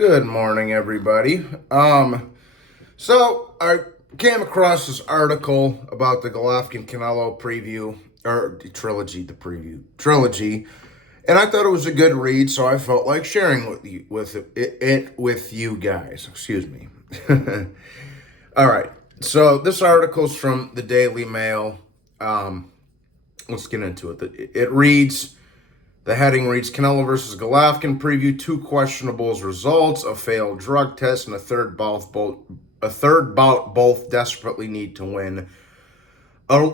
Good morning, everybody. So I came across this article about the Golovkin Canelo preview or the trilogy, and I thought it was a good read. So I felt like sharing it with you guys. Excuse me. All right. So this article's from the Daily Mail. Let's get into it. It reads. The heading reads Canelo versus Golovkin preview: two questionables results, a failed drug test, and a third bout both desperately need to win. A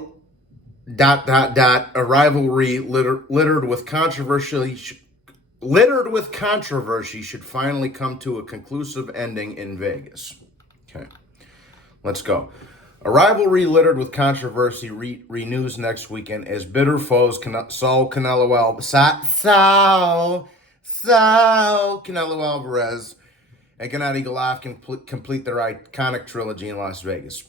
a rivalry littered with controversy should finally come to a conclusive ending in Vegas. Okay, let's go. A rivalry littered with controversy renews next weekend as bitter foes Canelo Alvarez and Gennady Golovkin complete their iconic trilogy in Las Vegas.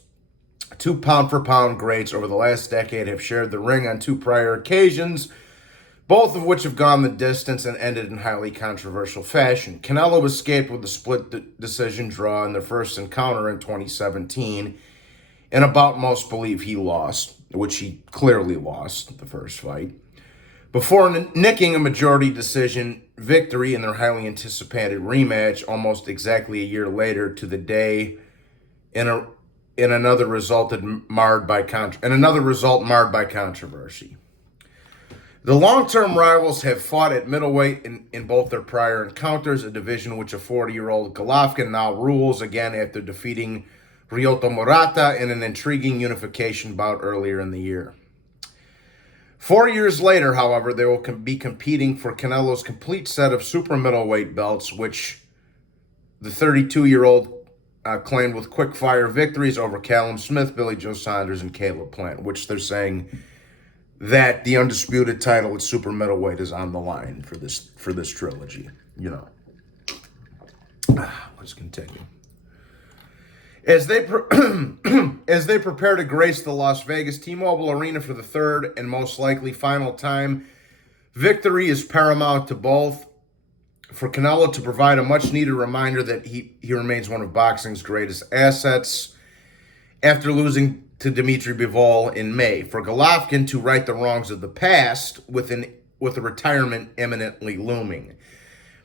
Two pound-for-pound greats over the last decade have shared the ring on two prior occasions, both of which have gone the distance and ended in highly controversial fashion. Canelo escaped with a split decision draw in their first encounter in 2017, and about most believe he lost, which he clearly lost the first fight, before nicking a majority decision victory in their highly anticipated rematch almost exactly a year later to the day in another result marred by controversy. The long-term rivals have fought at middleweight in both their prior encounters, a division which a 40-year-old Golovkin now rules again after defeating Ryota Murata in an intriguing unification bout earlier in the year. 4 years later, however, they will be competing for Canelo's complete set of super middleweight belts, which the 32-year-old claimed with quick-fire victories over Callum Smith, Billy Joe Saunders, and Caleb Plant, which they're saying that the undisputed title at super middleweight is on the line for this trilogy. Let's continue. As they prepare to grace the Las Vegas T-Mobile Arena for the third and most likely final time, victory is paramount to both. For Canelo to provide a much-needed reminder that he remains one of boxing's greatest assets after losing to Dimitri Bivol in May. For Golovkin to right the wrongs of the past with a retirement imminently looming.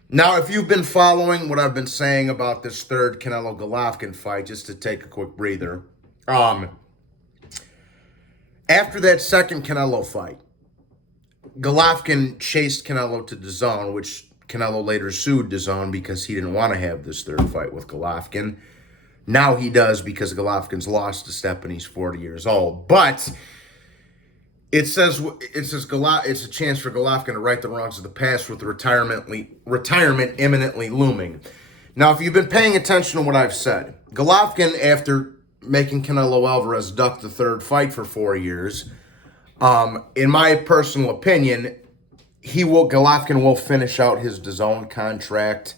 Now, if you've been following what I've been saying about this third Canelo-Golovkin fight, just to take a quick breather, after that second Canelo fight, Golovkin chased Canelo to DAZN, which Canelo later sued DAZN because he didn't want to have this third fight with Golovkin. Now he does because Golovkin's lost to step and he's 40 years old. But It says it's a chance for Golovkin to right the wrongs of the past with retirement imminently looming. Now, if you've been paying attention to what I've said, Golovkin, after making Canelo Alvarez duck the third fight for 4 years, in my personal opinion, Golovkin will finish out his DAZN contract,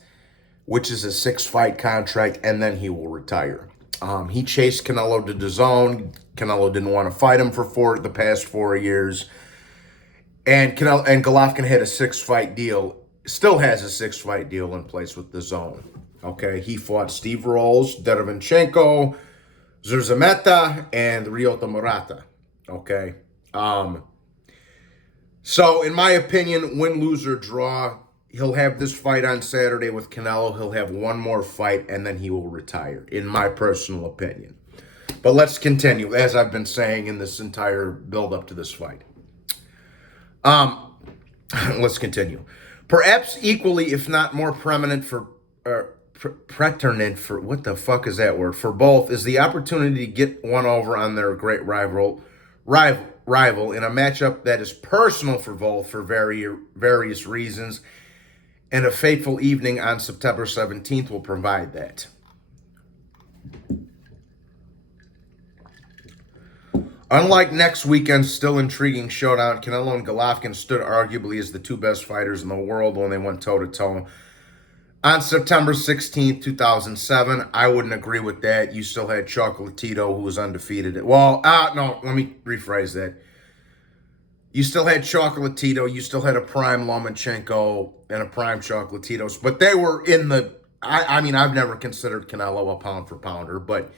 which is a 6-fight contract, and then he will retire. He chased Canelo to DAZN. Canelo didn't want to fight him for the past 4 years. And Golovkin had a 6-fight deal, still has a 6-fight deal in place with DAZN. Okay, he fought Steve Rolls, Derevyanchenko, Zurzameta, and Ryota Murata. Okay. So, in my opinion, win, lose, or draw, he'll have this fight on Saturday with Canelo. He'll have one more fight, and then he will retire, in my personal opinion. But let's continue, as I've been saying in this entire build-up to this fight. Let's continue. Perhaps equally, if not more pertinent for what the fuck is that word? For both, is the opportunity to get one over on their great rival in a matchup that is personal for both for various reasons, and a fateful evening on September 17th will provide that. Unlike next weekend's still intriguing showdown, Canelo and Golovkin stood arguably as the two best fighters in the world when they went toe-to-toe on September 16th, 2007. I wouldn't agree with that. You still had Chocolatito, who was undefeated. No, let me rephrase that. You still had Chocolatito. You still had a prime Lomachenko and a prime Chocolatito. But they were in the I mean, I've never considered Canelo a pound for pounder, but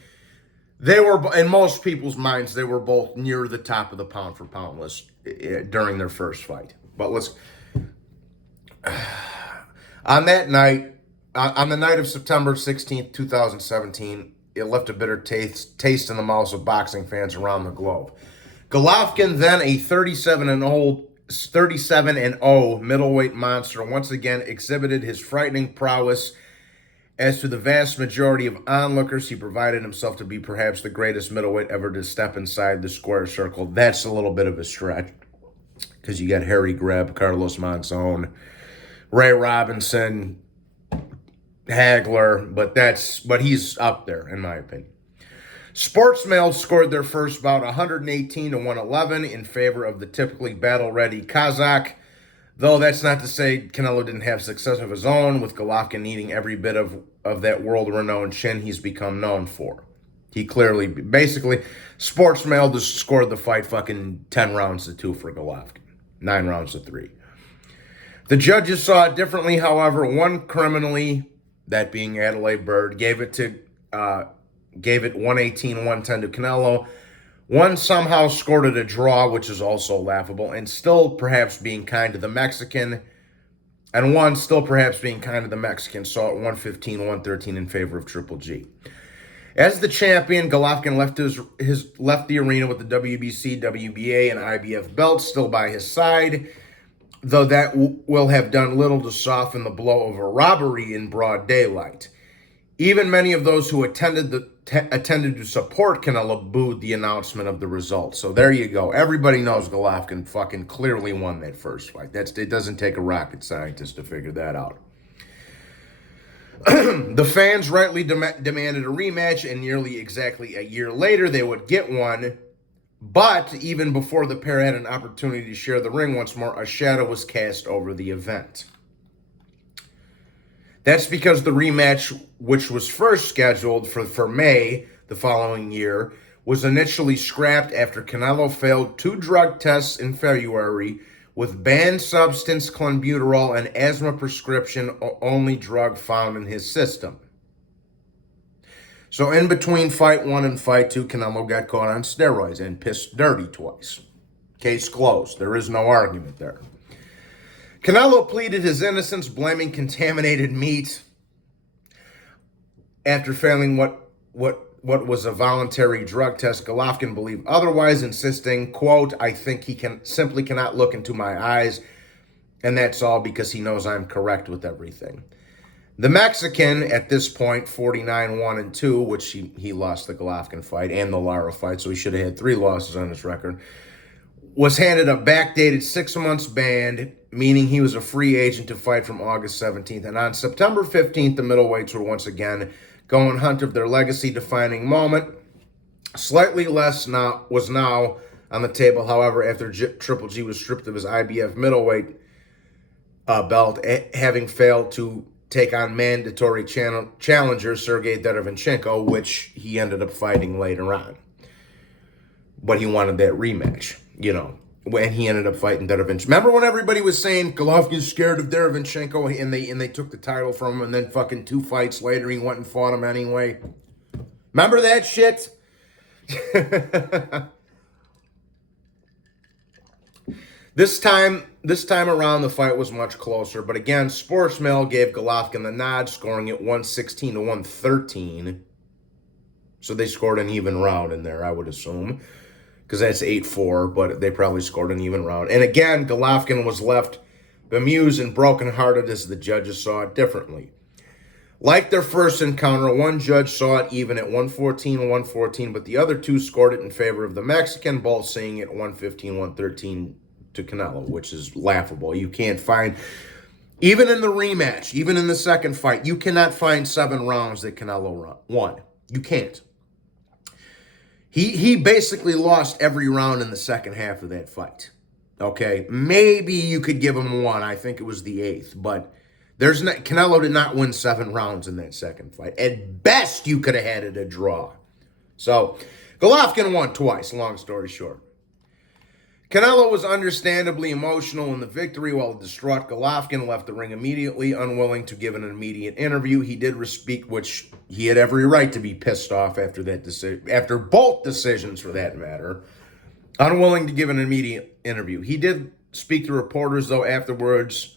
they were, in most people's minds, they were both near the top of the pound for pound list during their first fight. But let's, on that night, on the night of September 16th, 2017, it left a bitter taste in the mouths of boxing fans around the globe. Golovkin, then a 37-0 middleweight monster, once again exhibited his frightening prowess. As to the vast majority of onlookers, he provided himself to be perhaps the greatest middleweight ever to step inside the square circle. That's a little bit of a stretch, because you got Harry Greb, Carlos Monzon, Ray Robinson, Hagler, but he's up there, in my opinion. Sportsmail scored their first bout 118-111 in favor of the typically battle-ready Kazakh, though that's not to say Canelo didn't have success of his own, with Golovkin needing every bit of that world-renowned chin he's become known for. He clearly, basically, Sportsmail just scored the fight fucking 10 rounds to 2 for Golovkin. 9 rounds to 3. The judges saw it differently, however. One criminally, that being Adelaide Bird, gave it 118-110 to Canelo. One somehow scored it a draw, which is also laughable, and still perhaps being kind to the Mexican. And one still perhaps being kind to the Mexican saw it 115-113 in favor of Triple G. As the champion, Golovkin left the arena with the WBC, WBA, and IBF belts still by his side, though that will have done little to soften the blow of a robbery in broad daylight. Even many of those who attended to support Canelo booed the announcement of the results. So there you go. Everybody knows Golovkin fucking clearly won that first fight. It doesn't take a rocket scientist to figure that out. The fans rightly demanded a rematch, and nearly exactly a year later they would get one. But even before the pair had an opportunity to share the ring once more, a shadow was cast over the event. That's because the rematch, which was first scheduled for May the following year, was initially scrapped after Canelo failed 2 drug tests in February with banned substance clenbuterol, an asthma prescription only drug found in his system. So in between fight 1 and fight 2, Canelo got caught on steroids and pissed dirty twice. Case closed. There is no argument there. Canelo pleaded his innocence, blaming contaminated meat after failing what was a voluntary drug test. Golovkin believed otherwise, insisting, quote, "I think he simply cannot look into my eyes, and that's all because he knows I'm correct with everything." The Mexican, at this point, 49-1-2, which he lost the Golovkin fight and the Lara fight, so he should have had 3 losses on his record, was handed a backdated 6 months ban, meaning he was a free agent to fight from August 17th. And on September 15th, the middleweights were once again going hunt of their legacy-defining moment. Slightly less was now on the table, however, after Triple G was stripped of his IBF middleweight belt, having failed to take on mandatory challenger Sergey Derevyanchenko, which he ended up fighting later on. But he wanted that rematch, when he ended up fighting Derevyanchenko. Remember when everybody was saying Golovkin's scared of Derevyanchenko, and they took the title from him, and then fucking 2 fights later he went and fought him anyway? Remember that shit? This time around, the fight was much closer, but again, Sportsmail gave Golovkin the nod, scoring it 116-113. So they scored an even round in there, I would assume, because that's 8-4, but they probably scored an even round. And again, Golovkin was left bemused and brokenhearted as the judges saw it differently. Like their first encounter, one judge saw it even at 114-114, but the other 2 scored it in favor of the Mexican, both seeing it 115-113 to Canelo, which is laughable. You can't find, even in the rematch, even in the second fight, you cannot find 7 rounds that Canelo won. You can't. He basically lost every round in the second half of that fight. Okay, maybe you could give him 1. I think it was the 8th, but Canelo did not win 7 rounds in that second fight. At best, you could have had it a draw. So Golovkin won twice, long story short. Canelo was understandably emotional in the victory, while distraught Golovkin left the ring immediately, unwilling to give an immediate interview. He did speak, which he had every right to be pissed off after that decision, after both decisions for that matter. Unwilling to give an immediate interview. He did speak to reporters, though, afterwards,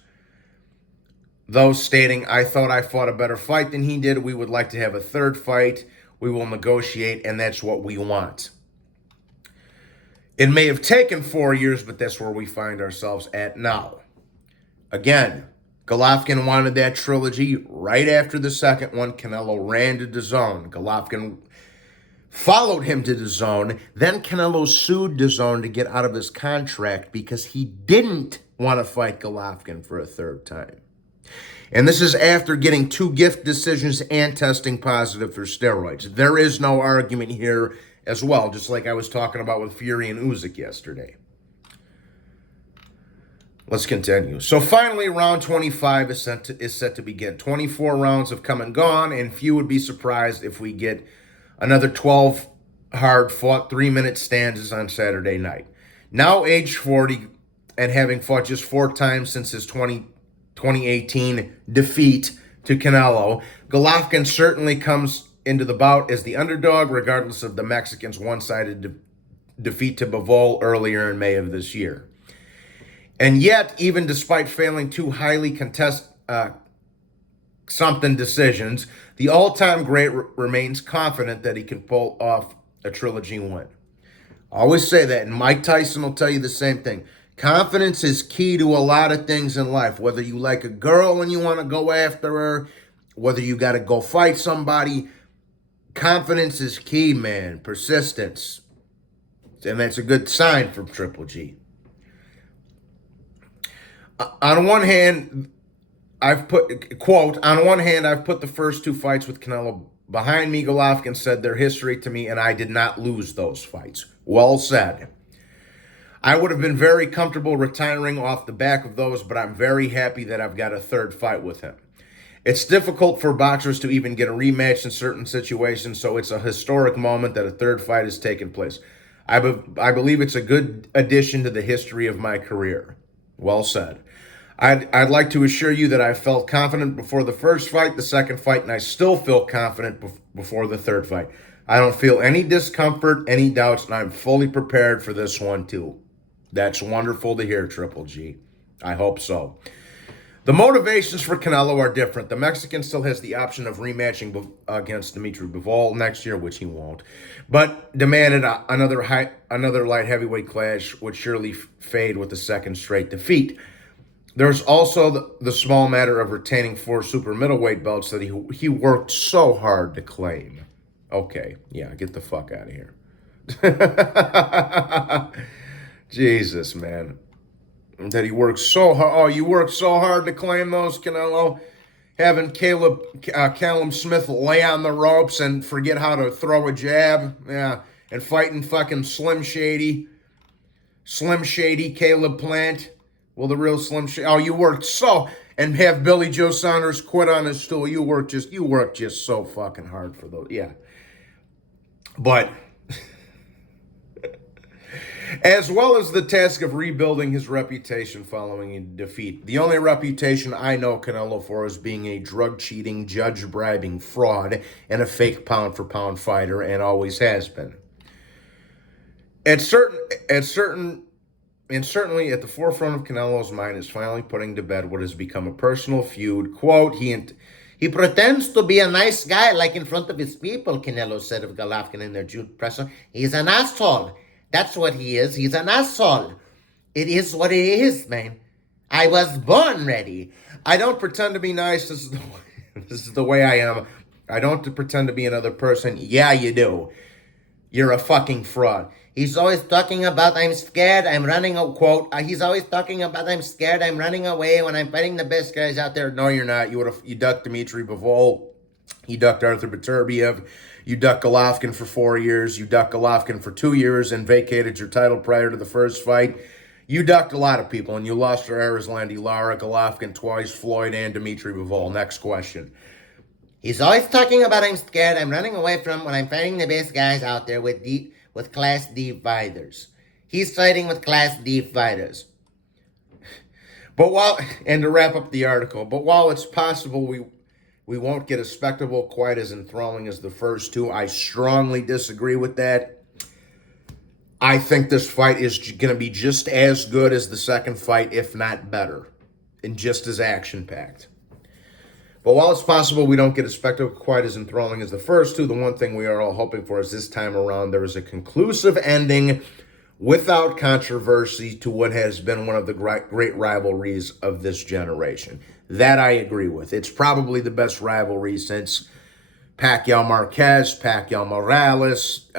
though stating, "I thought I fought a better fight than he did. We would like to have a third fight. We will negotiate, and that's what we want." It may have taken 4 years, but that's where we find ourselves at now. Again, Golovkin wanted that trilogy right after the second one. Canelo ran to DAZN. Golovkin followed him to DAZN. Then Canelo sued DAZN to get out of his contract because he didn't want to fight Golovkin for a third time. And this is after getting 2 gift decisions and testing positive for steroids. There is no argument here as well, just like I was talking about with Fury and Usyk yesterday. Let's continue. So finally, round 25 is set to begin. 24 rounds have come and gone, and few would be surprised if we get another 12 hard-fought 3-minute stanzas on Saturday night. Now age 40 and having fought just 4 times since his 2018 defeat to Canelo, Golovkin certainly comes into the bout as the underdog, regardless of the Mexican's one-sided defeat to Bivol earlier in May of this year. And yet, even despite failing 2 highly something decisions, the all-time great remains confident that he can pull off a trilogy win. I always say that, and Mike Tyson will tell you the same thing. Confidence is key to a lot of things in life. Whether you like a girl and you want to go after her, whether you got to go fight somebody, confidence is key, man. Persistence. And that's a good sign from Triple G. On one hand, I've put the first 2 fights with Canelo behind me. Golovkin said they're history to me, and I did not lose those fights. Well said. I would have been very comfortable retiring off the back of those, but I'm very happy that I've got a third fight with him. It's difficult for boxers to even get a rematch in certain situations, so it's a historic moment that a third fight has taken place. I believe it's a good addition to the history of my career. Well said. I'd like to assure you that I felt confident before the first fight, the second fight, and I still feel confident before the third fight. I don't feel any discomfort, any doubts, and I'm fully prepared for this one too. That's wonderful to hear, Triple G. I hope so. The motivations for Canelo are different. The Mexican still has the option of rematching against Dimitri Bivol next year, which he won't, but demanded another light heavyweight clash would surely fade with the second straight defeat. There's also the small matter of retaining 4 super middleweight belts that he worked so hard to claim. Okay, yeah, get the fuck out of here. Jesus, man. That he worked so hard. Oh, you worked so hard to claim those, Canelo? Having Callum Smith lay on the ropes and forget how to throw a jab? Yeah, and fighting fucking Slim Shady Caleb Plant. Well, the real Slim Shady. Oh, you worked so, and have Billy Joe Saunders quit on his stool. You worked just so fucking hard for those. Yeah. But as well as the task of rebuilding his reputation following a defeat. The only reputation I know Canelo for is being a drug-cheating, judge-bribing fraud and a fake pound-for-pound fighter, and always has been. And certainly at the forefront of Canelo's mind is finally putting to bed what has become a personal feud. Quote, he pretends to be a nice guy like in front of his people, Canelo said of Golovkin in their Jude presser. He's an asshole. That's what he is. He's an asshole. It is what it is, man. I was born ready. I don't pretend to be nice. This is the way I am. I don't pretend to be another person. Yeah, you do. You're a fucking fraud. He's always talking about I'm scared, I'm running a quote. He's always talking about I'm scared, I'm running away when I'm fighting the best guys out there. No, you're not. You ducked Dimitri Bivol. You ducked Arthur Beterbiev. You ducked Golovkin for 4 years. You ducked Golovkin for 2 years and vacated your title prior to the first fight. You ducked a lot of people, and you lost to Arizlandi Lara, Golovkin twice, Floyd, and Dimitri Bivol. Next question. He's always talking about I'm scared, I'm running away from when I'm fighting the best guys out there with Class D fighters. He's fighting with Class D fighters. And to wrap up the article, but while it's possible we won't get a spectacle quite as enthralling as the first two, I strongly disagree with that. I think this fight is going to be just as good as the second fight, if not better, and just as action-packed. But while it's possible we don't get a spectacle quite as enthralling as the first two, the one thing we are all hoping for is this time around there is a conclusive ending without controversy to what has been one of the great rivalries of this generation. That I agree with. It's probably the best rivalry since Pacquiao-Marquez, Pacquiao-Morales,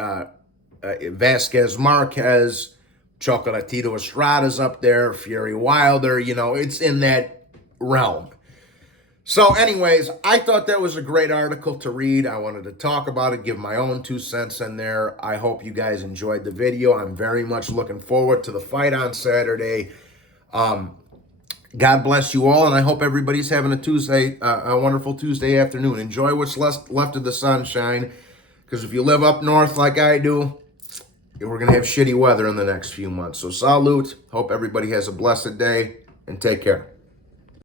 Vasquez-Marquez, Chocolatito Estrada's up there, Fury-Wilder, it's in that realm. So anyways, I thought that was a great article to read. I wanted to talk about it, give my own 2 cents in there. I hope you guys enjoyed the video. I'm very much looking forward to the fight on Saturday. God bless you all, and I hope everybody's having a wonderful Tuesday afternoon. Enjoy what's left of the sunshine, because if you live up north like I do, we're going to have shitty weather in the next few months. So salute. Hope everybody has a blessed day, and take care.